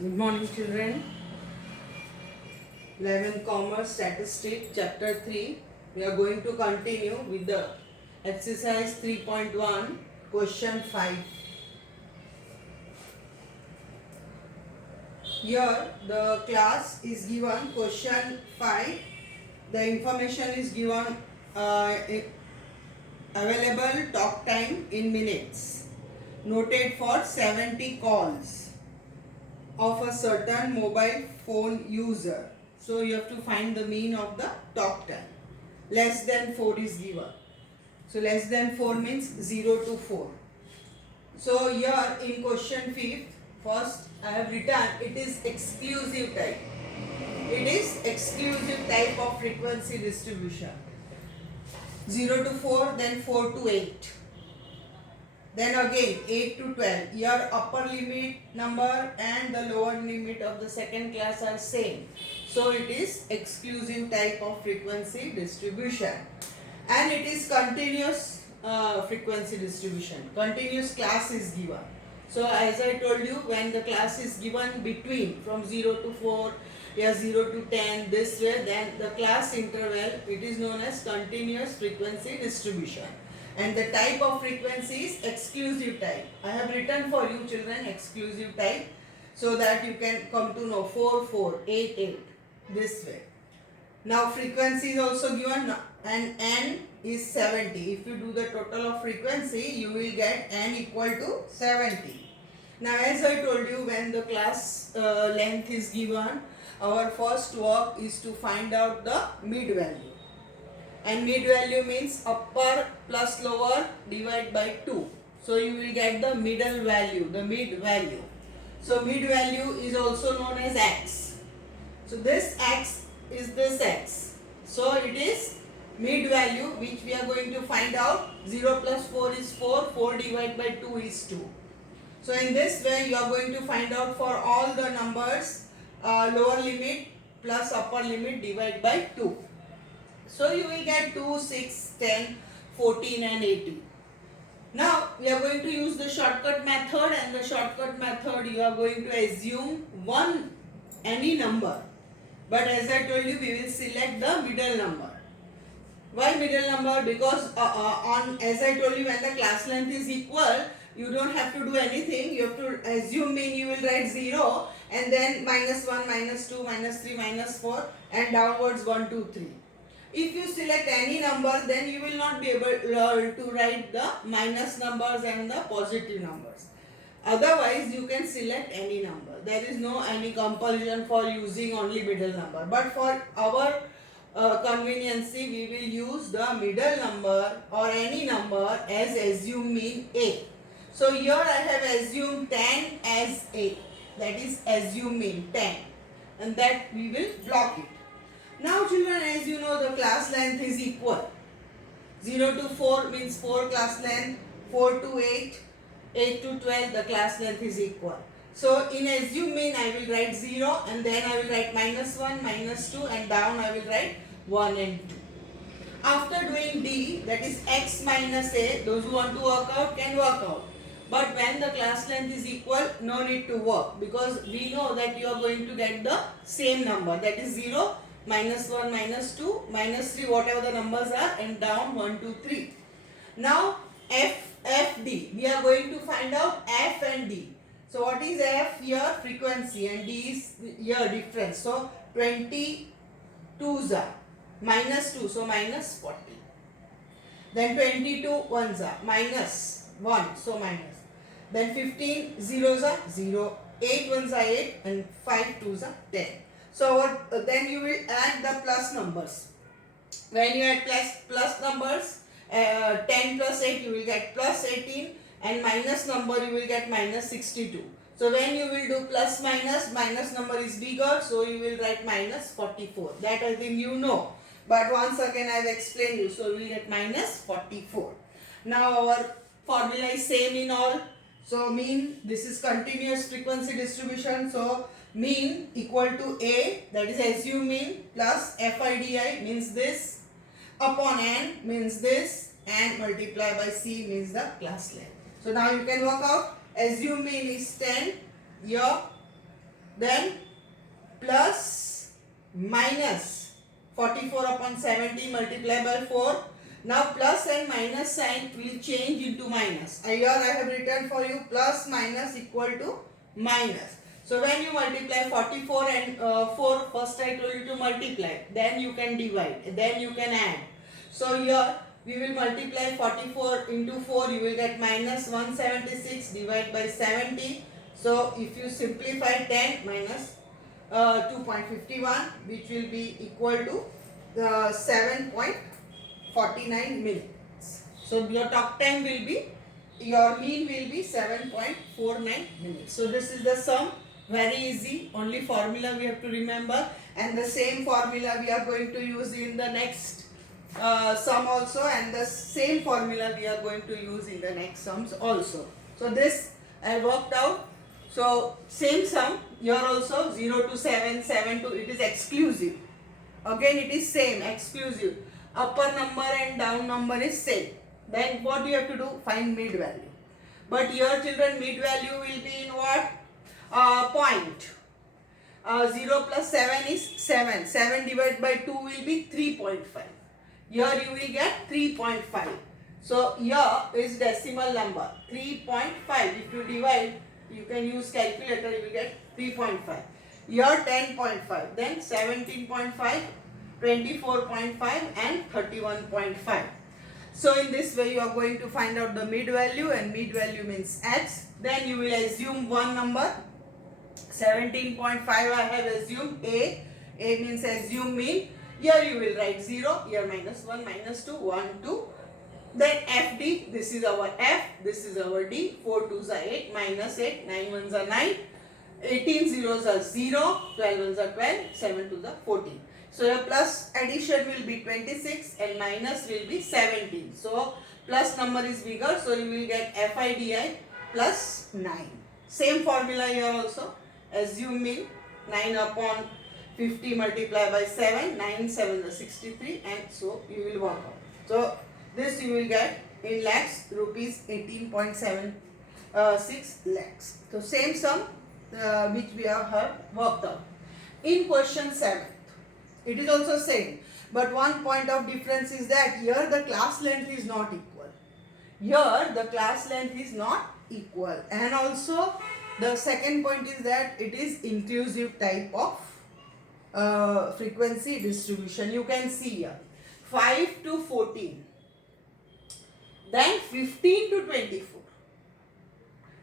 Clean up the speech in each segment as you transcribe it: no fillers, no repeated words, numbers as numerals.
Good morning, children. 11 Commerce Statistics, Chapter 3. We are going to continue with the exercise 3.1, question 5. Here, the class is given question 5. The information is given available talk time in minutes. Noted for 70 calls of a certain mobile phone user. So you have to find the mean of the talk time. Less than 4 is given. So less than 4 means 0 to 4. So here in question 5th, first I have written it is exclusive type. It is exclusive type of frequency distribution. 0 to 4, then 4 to 8. Then again 8 to 12. Here upper limit number and the lower limit of the second class are same. So it is exclusive type of frequency distribution. And it is continuous frequency distribution. Continuous class is given. So as I told you, when the class is given between from 0 to 4, 0 to 10, this way, then the class interval, it is known as continuous frequency distribution. And the type of frequency is exclusive type. I have written for you children exclusive type so that you can come to know 4, 4, 8, 8, this way. Now frequency is also given and n is 70. If you do the total of frequency, you will get n equal to 70. Now as I told you, when the class length is given, our first work is to find out the mid value. And mid value means upper plus lower divide by 2. So you will get the middle value, the mid value. So mid value is also known as x. So this x is this x. So it is mid value which we are going to find out. 0 plus 4 is 4, 4 divided by 2 is 2. So in this way you are going to find out for all the numbers lower limit plus upper limit divided by 2. So you will get 2, 6, 10, 14 and 18. Now we are going to use the shortcut method, and the shortcut method you are going to assume any number. But as I told you, we will select the middle number. Why middle number? Because as I told you, when the class length is equal, you don't have to do anything. You have to assume mean, you will write 0 and then minus 1, minus 2, minus 3, minus 4 and downwards 1, 2, 3. If you select any number, then you will not be able to write the minus numbers and the positive numbers. Otherwise, you can select any number. There is no any compulsion for using only middle number. But for our conveniency, we will use the middle number or any number as assume mean A. So here I have assumed 10 as A. That is assume mean 10. And that we will block it. Now children, as you know, the class length is equal. 0 to 4 means 4 class length, 4 to 8, 8 to 12 the class length is equal. So in assume mean I will write 0 and then I will write minus 1, minus 2 and down I will write 1 and 2. After doing D, that is x minus A, those who want to work out can work out. But when the class length is equal, no need to work, because we know that you are going to get the same number, that is 0, minus 1, minus 2, minus 3, whatever the numbers are, and down 1, 2, 3. Now FD, we are going to find out F and D. So what is F here? Frequency, and D is here difference. So 22s are minus 2, so minus 40. Then 22 ones are minus 1, so minus. Then 15 zeros are 0, 8 ones are 8 and 5 twos are 10. So then you will add the plus numbers. When you add plus numbers, 10 plus 8 you will get plus 18 and minus number you will get minus 62. So when you will do plus minus number is bigger, so you will write minus 44. That I think you know. But once again I have explained you. So we will get minus 44. Now our formula is same in all. So mean, this is continuous frequency distribution. So mean equal to A, that is assume mean, plus FIDI means this, upon N means this, and multiply by C means the class length. So now you can work out assume mean is 10, here then plus minus 44 upon 70 multiplied by 4. Now plus and minus sign will change into minus. Here I have written for you plus minus equal to minus. So when you multiply 44 and 4, first I told you to multiply, then you can divide, then you can add. So here we will multiply 44 into 4, you will get minus 176 divided by 70. So if you simplify 10 minus 2.51, which will be equal to 7.49 minutes. So your talk time will be, your mean will be 7.49 minutes. So this is the sum. Very easy, only formula we have to remember, and the same formula we are going to use in the next sum also, and the same formula we are going to use in the next sums also. So this I worked out. So same sum here also, 0 to 7, 7 to, it is exclusive. Again it is same, exclusive. Upper number and down number is same. Then what you have to do? Find mid value. But here children, mid value will be in what? Point. 0 plus 7 is 7. 7 divided by 2 will be 3.5. Here you will get 3.5. So here is decimal number 3.5. If you divide, you can use calculator, you will get 3.5. Here 10.5. Then 17.5, 24.5 and 31.5. So in this way you are going to find out the mid value, and mid value means x. Then you will assume one number. 17.5 I have assumed A. A means assume mean. Here you will write 0. Here minus 1, minus 2, 1, 2. Then FD. This is our F. This is our D. 4 2s are 8. Minus 8. 9 1s are 9. 18 zeros are 0. 12 1s are 12. 7 2s are 14. So your plus addition will be 26 and minus will be 17. So plus number is bigger. So you will get FIDI plus 9. Same formula here also. Assume mean 9 upon 50 multiplied by 7. 9 7 is 63, and so you will work out. So this you will get in lakhs, rupees 18.76 lakhs. So same sum which we have worked out. In question 7, it is also same, but one point of difference is that here the class length is not equal. Here the class length is not equal, and also the second point is that it is inclusive type of frequency distribution. You can see here 5 to 14, then 15 to 24.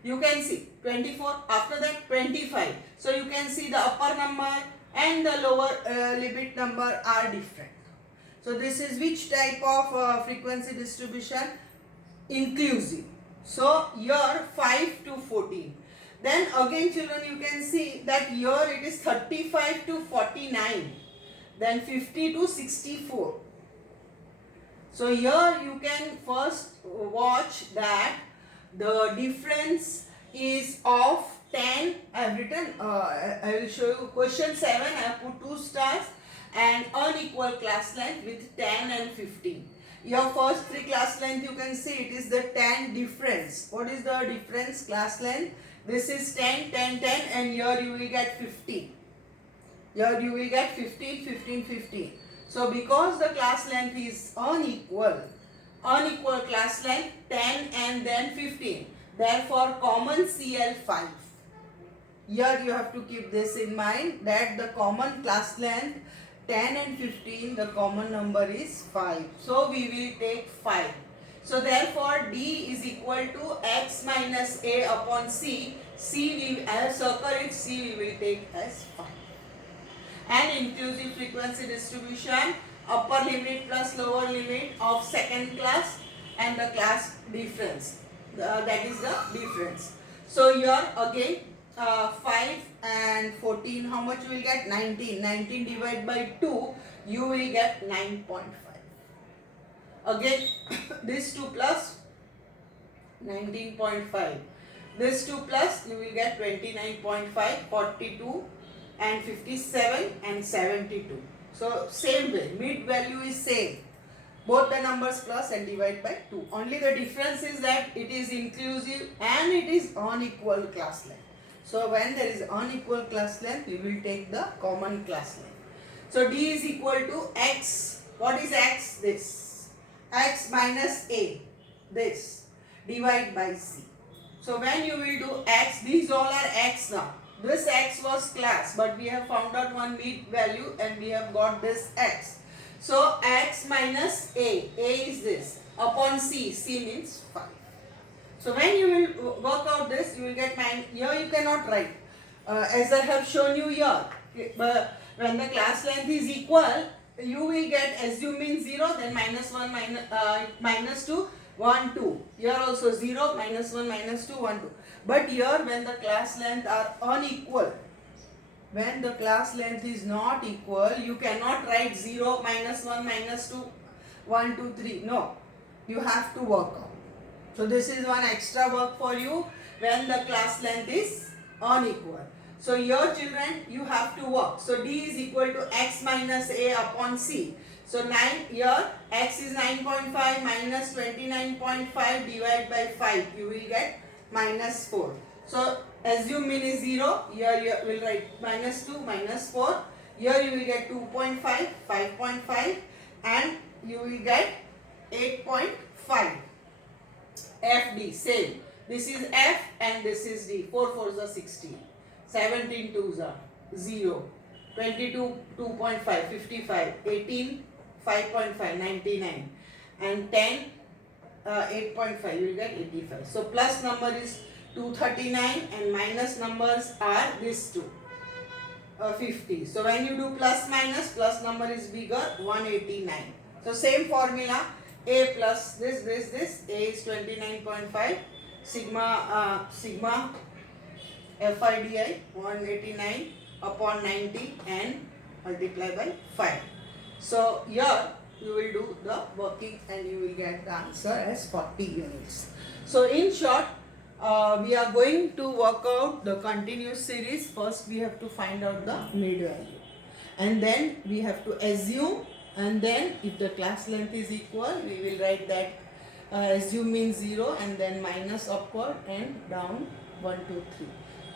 You can see 24, after that 25. So you can see the upper number and the lower limit number are different. So this is which type of frequency distribution? Inclusive. So here 5 to 14. Then again children, you can see that here it is 35 to 49. Then 50 to 64. So here you can first watch that the difference is of 10. I have written, I will show you question 7. I have put 2 stars and unequal class length with 10 and 15. Your first 3 class length you can see it is the 10 difference. What is the difference class length? This is 10, 10, 10, and here you will get 15. Here you will get 15, 15, 15. So because the class length is unequal class length 10 and then 15. Therefore common CL5. Here you have to keep this in mind that the common class length 10 and 15, the common number is 5. So we will take 5. So therefore D is equal to x minus a upon c. C we have circle it, C we will take as 5. And inclusive frequency distribution, upper limit plus lower limit of second class and the class difference. That is the difference. So here again 5 and 14, how much you will get? 19. 19 divided by 2, you will get 9.5. Again this 2 plus 19.5. This 2 plus you will get 29.5, 42 and 57 and 72. So same way, mid value is same. Both the numbers plus and divide by 2. Only the difference is that it is inclusive and it is unequal class length. So when there is unequal class length, we will take the common class length. So D is equal to X. What is X? This. X minus A. This. Divide by C. So when you will do X, these all are X now. This X was class, but we have found out one mean value and we have got this X. So X minus A. A is this. Upon C. C means 5. So when you will work out this, you will get here you cannot write. As I have shown you here, when the class length is equal, you will get, assuming 0, then minus 1, minus 2, 1, 2. Here also 0, minus 1, minus 2, 1, 2. But here when the class length are unequal, when the class length is not equal, you cannot write 0, minus 1, minus 2, 1, 2, 3. No, you have to work out. So this is one extra work for you when the class length is unequal. So here children, you have to work. So D is equal to X minus A upon C. So 9 here, X is 9.5 minus 29.5 divided by 5. You will get minus 4. So assume mean is 0. Here you will write minus 2, minus 4. Here you will get 2.5, 5.5 and you will get 8.5. FD, same. This is F and this is D. 4 4s are 16. 17 2s are 0. 22 2.5, 55. 18 5.5, 99. And 10 8.5, you will get 85. So plus number is 239 and minus numbers are these two. 50. So when you do plus minus, plus number is bigger, 189. So same formula. A plus this. A is 29.5. Sigma FIDI 189 upon 90 and multiply by 5. So here you will do the working and you will get the answer as 40 units. So in short, we are going to work out the continuous series. First we have to find out the mid value and then we have to assume, and then if the class length is equal, we will write that assume means 0 and then minus upward and down 1, 2, 3.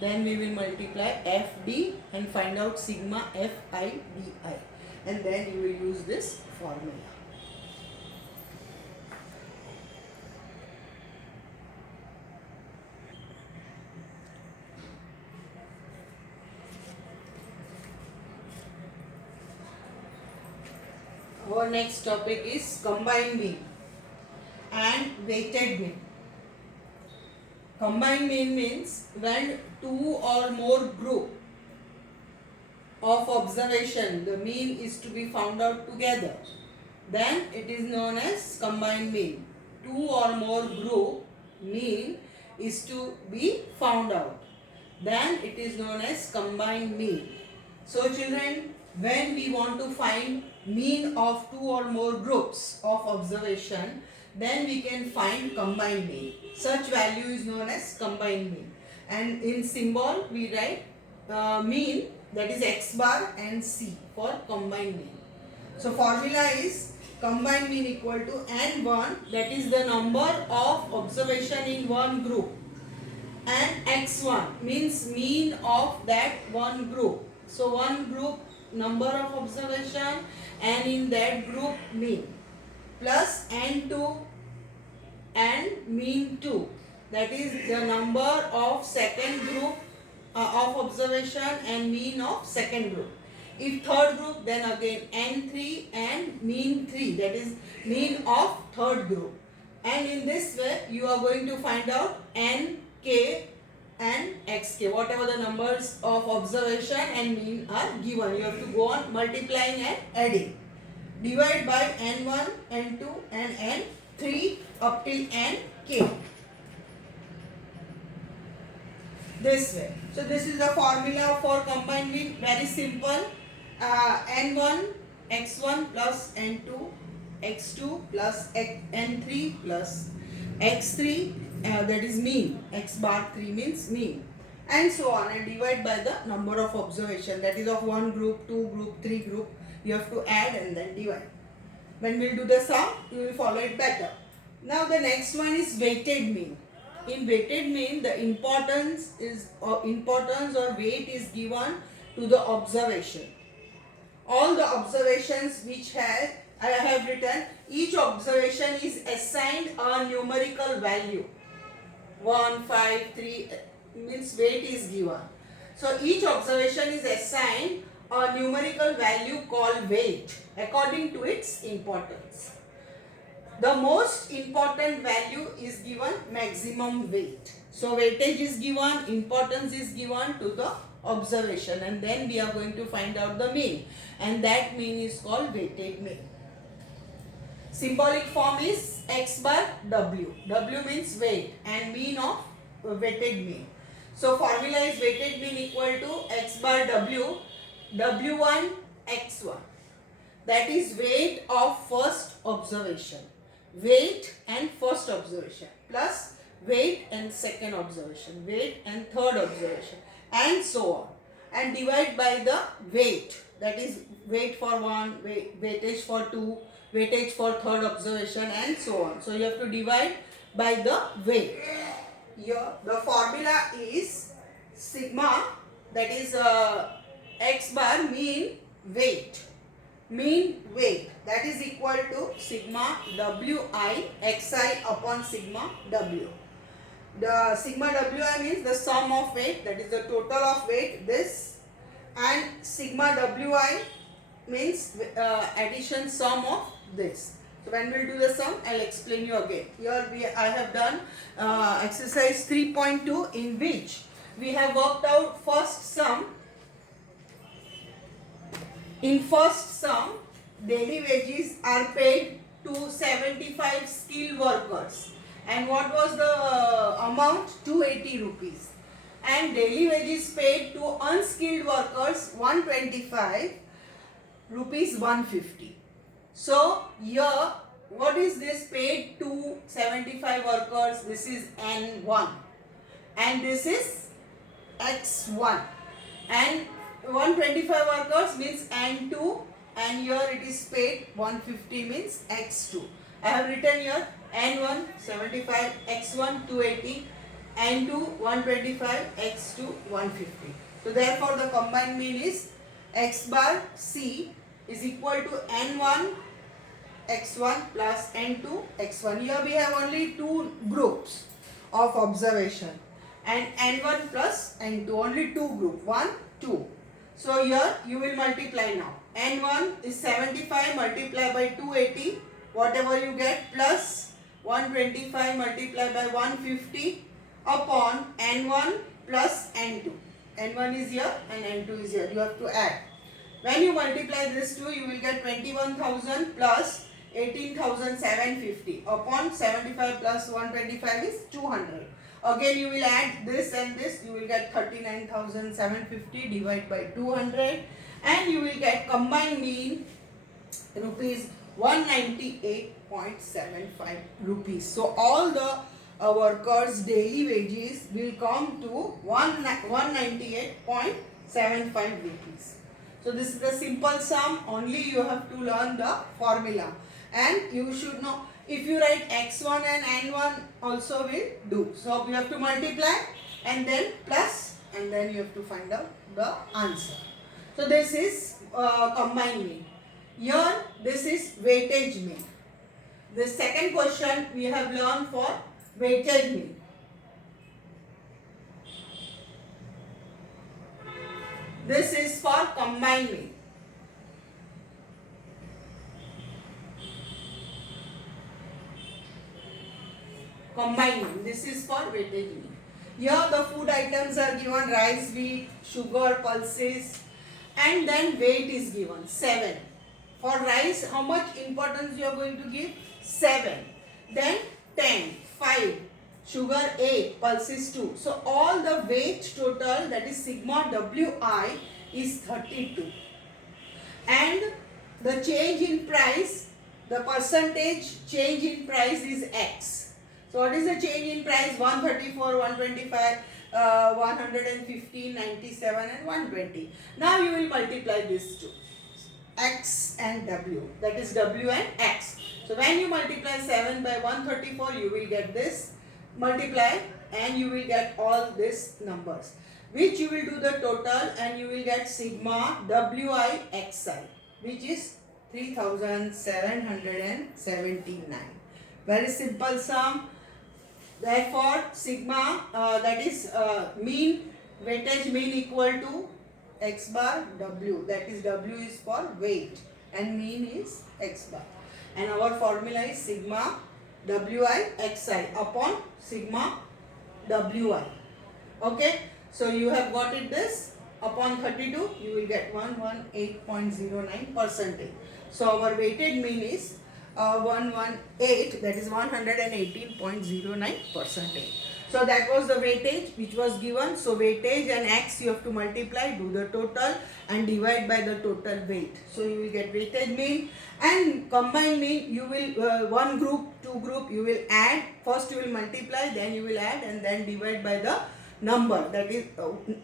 Then we will multiply FD and find out sigma FIDI and then you will use this formula. Our next topic is combined mean and weighted mean. Combined mean means when two or more group of observation, the mean is to be found out together, then it is known as combined mean. Two or more group mean is to be found out, then it is known as combined mean. So children, when we want to find mean of two or more groups of observation, then we can find combined mean. Such value is known as combined mean. And in symbol we write mean, that is x bar and c for combined mean. So formula is combined mean equal to n1, that is the number of observation in one group, and x1 means mean of that one group. So one group number of observation and in that group mean, plus n2 and mean 2, that is the number of second group of observation and mean of second group. If third group, then again n3 and mean 3, that is mean of third group. And in this way you are going to find out nk and xk, whatever the numbers of observation and mean are given. You have to go on multiplying and adding. Divide by n1, n2 and n3 up till nk. This way. So this is the formula for combined mean, very simple. N1 x1 plus n2 x2 plus n3 plus x3, that is mean. X bar 3 means mean, and so on, and divide by the number of observation, that is of one group, two group, three group. You have to add and then divide. When we will do the sum, you will follow it better. Now the next one is weighted mean. In weighted mean, the importance or weight is given to the observation. All the observations which I have written, each observation is assigned a numerical value. 1, 5, 3 means weight is given. So each observation is assigned a numerical value called weight according to its importance. The most important value is given maximum weight. So weightage is given, importance is given to the observation, and then we are going to find out the mean, and that mean is called weighted mean. Symbolic form is x bar w. W means weight and mean of weighted mean. So formula is weighted mean equal to x bar w, w1 x1. That is weight of first observation. Weight and first observation plus weight and second observation, weight and third observation, and so on, and divide by the weight, that is weight for 1, weightage for 2, weightage for third observation, and so on. So you have to divide by the weight. Here the formula is sigma, that is x bar mean weight, that is equal to sigma wi xi upon sigma w. The sigma wi means the sum of weight, that is the total of weight, this, and sigma wi means addition sum of this. So when we will do the sum, I will explain you again. Here I have done exercise 3.2 in which we have worked out first sum. In first sum, daily wages are paid to 75 skilled workers. And what was the amount? 280 rupees. And daily wages paid to unskilled workers 125, rupees 150. So here, what is this paid to 75 workers? This is N1 and this is X1, and 125 workers means N2, and here it is paid 150 means X2. I have written here N1 75, X1 280, N2 125, X2 150. So therefore the combined mean is X bar C is equal to N1 X1 plus N2 X1. Here we have only two groups of observation, and N1 plus N2, only two group, 1, 2. So here you will multiply now. N1 is 75 multiplied by 280, whatever you get, plus 125 multiplied by 150 upon N1 plus N2. N1 is here and N2 is here. You have to add. When you multiply this two, you will get 21,000 plus 18,750 upon 75 plus 125 is 200. Again you will add this and this, you will get 39,750 divided by 200, and you will get combined mean rupees 198.75 rupees. So all the workers' daily wages will come to 198.75 rupees. So this is the simple sum. Only you have to learn the formula, and you should know. If you write x1 and n1 also will do. So you have to multiply and then plus, and then you have to find out the answer. So this is combined mean. Here this is weightage mean. The second question we have learned for weightage mean. This is for combined mean. Combined mean. This is for weightage mean. Here the food items are given: rice, wheat, sugar, pulses, and then weight is given 7. For rice, how much importance you are going to give? 7. Then 10, 5, sugar 8, pulses 2. So all the weight total, that is sigma wi, is 32. And the change in price, the percentage change in price is x. So what is the change in price? 134, 125, 115, 97 and 120. Now you will multiply these two, x and w, that is w and x. So when you multiply 7 by 134, you will get this multiply and you will get all these numbers, which you will do the total and you will get sigma wi xi, which is 3779. Very simple sum. Therefore sigma, that is mean, weightage mean equal to x bar w, that is w is for weight and mean is x bar, and our formula is sigma wi xi upon sigma wi. Okay, so you have got it. This upon 32 you will get 118.09 percentage. So our weighted mean is 118, that is 118.09 percentage. So that was the weightage which was given. So weightage and x you have to multiply, do the total and divide by the total weight. So you will get weightage mean, and combined mean you will one group, two group you will add. First you will multiply, then you will add and then divide by the number, that is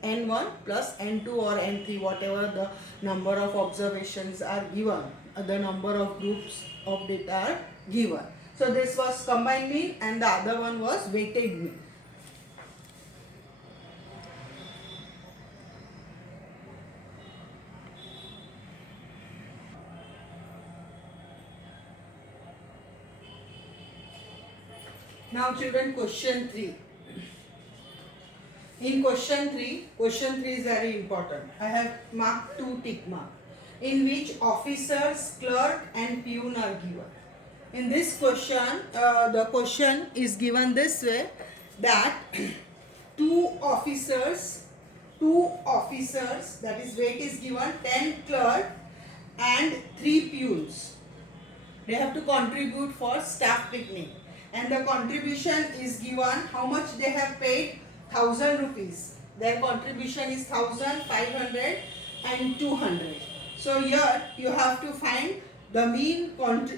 n1 plus n2 or n3, whatever the number of observations are given, the number of groups of data are given. So this was combined mean and the other one was weighted mean. Now children, question 3. In question 3 is very important. I have marked 2 tick mark, in which officers, clerk and peon are given. In this question, the question is given this way, that two officers, that is weight is given 10 clerk and 3 peons. They have to contribute for staff picnic, and the contribution is given, how much they have paid, 1000 rupees. Their contribution is 1500 and 200. So here you have to find the mean of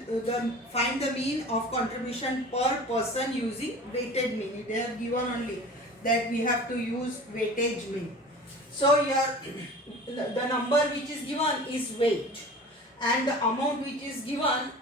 contribution per person using weighted mean. They have given only that we have to use weightage mean. So here the number which is given is weight, and the amount which is given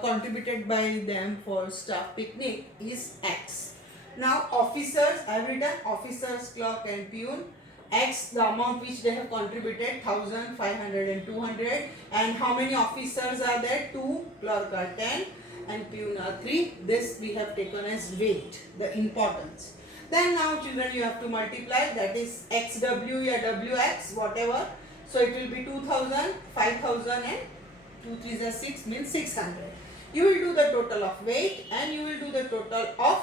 contributed by them for staff picnic is x. Now officers, I have written officers, clerk and peon. X, the amount which they have contributed, 1500 and 200. And how many officers are there? 2, clerk are 10 and peon are 3. This we have taken as weight, the importance. Then now children you have to multiply, that is xw or wx, whatever. So it will be 2000, 5000 and 2 3s are 6, means 600. You will do the total of weight and you will do the total of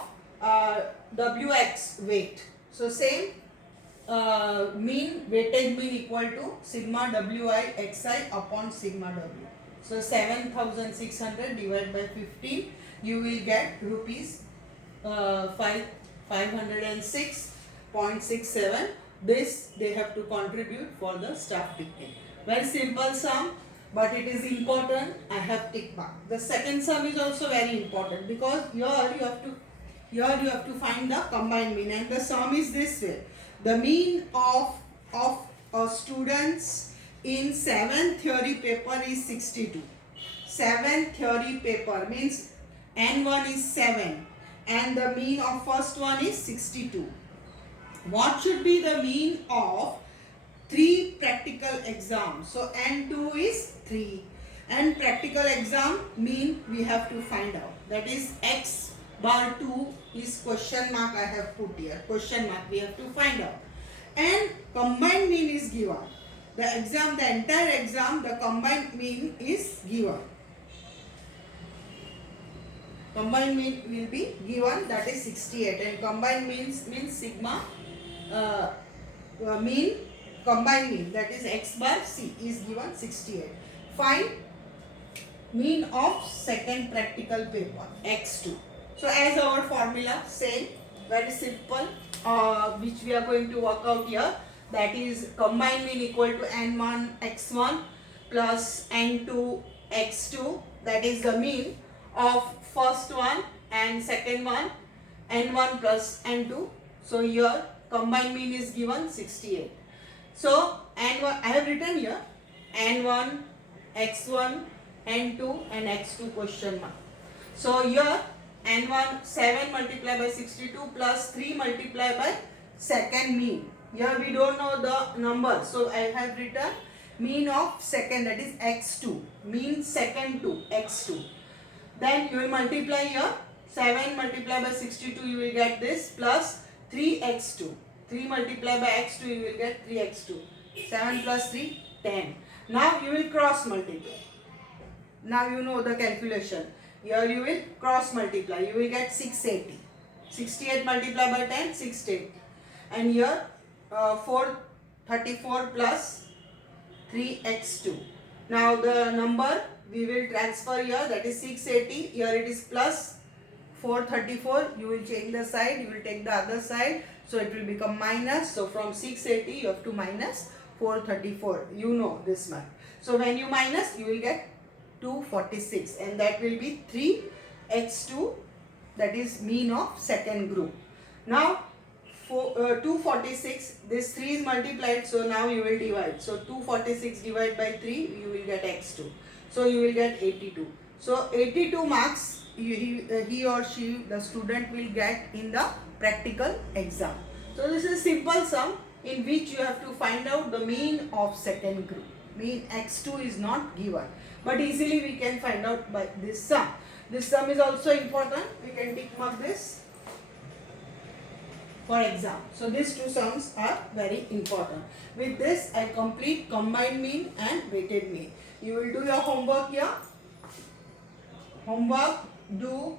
wx weight. So same mean, weightage mean equal to sigma wi xi upon sigma w. So 7600 divided by 15, you will get rupees 506.67. This they have to contribute for the staff picnic. Very simple sum, but it is important. I have tick mark. The second sum is also very important, because here you have to find the combined mean, and the sum is this way. The mean of students in 7th theory paper is 62. 7th theory paper means N1 is 7 and the mean of first one is 62. What should be the mean of 3 practical exams? So N2 is 3 and practical exam mean we have to find out. That is X bar 2 is question mark, I have put here. Question mark we have to find out. And combined mean is given. The entire exam, the combined mean is given. Combined mean will be given, that is 68, and combined means sigma mean, combined mean, that is x bar c is given 68. Find mean of second practical paper x2. So as our formula, same, very simple, which we are going to work out here, that is combined mean equal to n1 x1 plus n2 x2, that is the mean of first one and second one, n1 plus n2. So here combined mean is given 68. So n1 I have written here, n1 x1 n2 and x2 question mark. So here N1 7 multiplied by 62 plus 3 multiplied by second mean. Here we don't know the number, so I have written mean of second, that is x2. Mean second to x2. Then you will multiply here 7 multiplied by 62, you will get this, plus 3x2. 3 multiplied by x2, you will get 3x2. 7 plus 3, 10. Now you will cross multiply. Now you know the calculation. Here you will cross multiply. You will get 680. 68 multiplied by 10, 680. And here 434 plus 3x2. Now the number we will transfer here, that is 680. Here it is plus 434. You will change the side. You will take the other side. So it will become minus. So from 680 you have to minus 434. You know this much. So when you minus, you will get 246, and that will be 3x2, that is mean of second group. Now 246, this 3 is multiplied, so now you will divide. So 246 divided by 3, you will get x2. So you will get 82. So 82 marks he or she, the student, will get in the practical exam. So this is simple sum in which you have to find out the mean of second group. Mean x2 is not given, but easily we can find out by this sum. This sum is also important. We can tick mark this for exam. So these two sums are very important. With this, I complete combined mean and weighted mean. You will do your homework here. Homework, do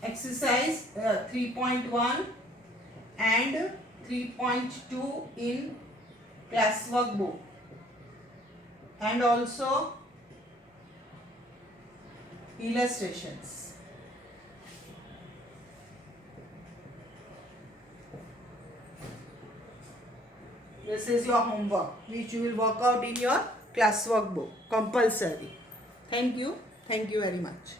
exercise 3.1 and 3.2 in classwork book, and also illustrations. This is your homework which you will work out in your classwork book, compulsory. Thank you very much.